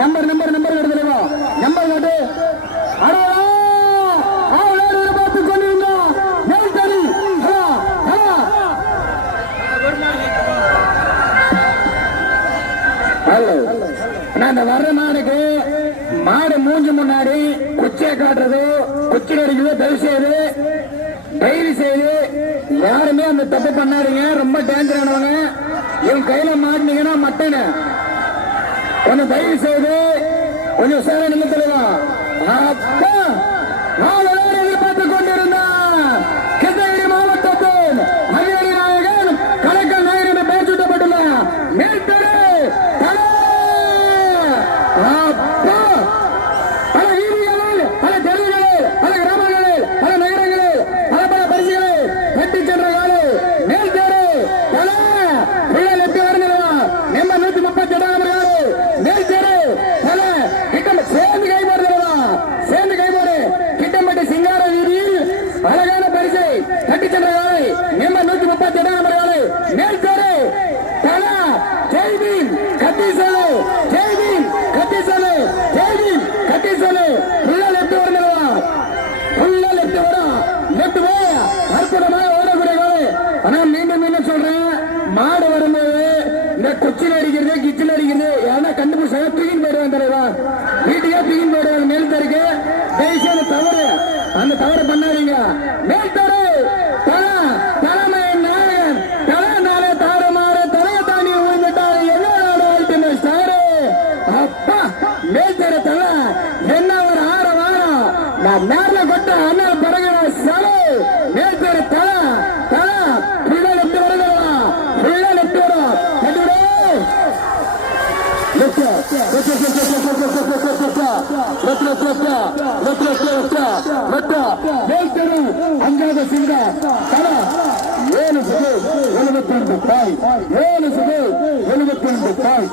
Number number number எடுத்துலவா number காட்டு அடடா ஆளோடு பார்த்து கொண்டிருந்தோம் நெல்தரி ஹலோ ஹலோ ஹலோ நான் வர்ற மாடுக்கு மாடு மூஞ்சி முன்னாடி குச்சியை காட்டுறது குச்சி அடிக்கிறது தயவு செய்து யாருமே அந்த தப்பு பண்ணாதீங்க. ரொம்ப டேஞ்சரானவங்க. இவங்க கையில மாட்டினீங்கன்னா மட்டனு கொஞ்சம் தயவு செய்து கொஞ்சம் சேவை நிமித்தலாம். அப்பா நான் எதிர்பார்த்துக் கொண்டிருந்தான் கிருஷ்ணகிரி மாவட்டத்தில் மயிலடி நாயகன் கலக்கல் நாயகன் என பெயர் சூட்டப்பட்டுள்ள மேல்தரு அப்பா பல வீதிகளில் பல தெருவுகளில் பல கிராமங்களில் பல நகரங்களில் பல பல பரிசுகளை கட்டி சென்ற காலு மேல்தரு பல புயல் எப்படி வருகிறதா நம்பர் 138 மேல்தரு பல கிட்டம் சேர்ந்து கை போடுகிறதா சேர்ந்து கை போடு கிட்டம்பட்டி சிங்கார வீதியில் அழகான பரிசை கட்டி சென்ற காலை நம்பர் 138 காலை மேல்தரு பல ஜெய்தீன் கட்டி சொல்லு ஜெய்தீன் கட்டி சொல்லு ஜெய்தீன் கட்டி சொல்லு புயல் எப்படி வருகிறதா புயல் எப்படி வரும் லெப்ட் வே அற்புதமாக ஓடக்கூடிய காலை. ஆனா மீண்டும் மீண்டும் சொல்றேன் மாடு வரும்போது இந்த கொச்சில் அடிக்கிறது கிச்சில் அடிக்கிறது ஏன்னா கண்டுபிடிச்சா தூக்கின் போயிடுவான் தலைவா வீட்டுக்கே தூக்கின் போயிடுவாங்க. மேல் தருக்கு தேசிய தவறு அந்த தவறு பண்ணாதீங்க. மேல் தரு தலைமை நாயகன் தலைநாள தாறுமாறு தலையை தாண்டி விழுந்துட்டாரு என்னோட அல்டிமேட் ஸ்டாரு. அப்பா மேல் தரு தலை என்ன ஒரு வாரம் நான் நேர்ல கொட்ட அண்ணல் பறகிற சலை மேல் தரு தலை புயல் எப்படி வருகிறதா புயல் எப்படி வரும் அங்காத சிங்க தல 7 72 பாய் 7 72 பாய்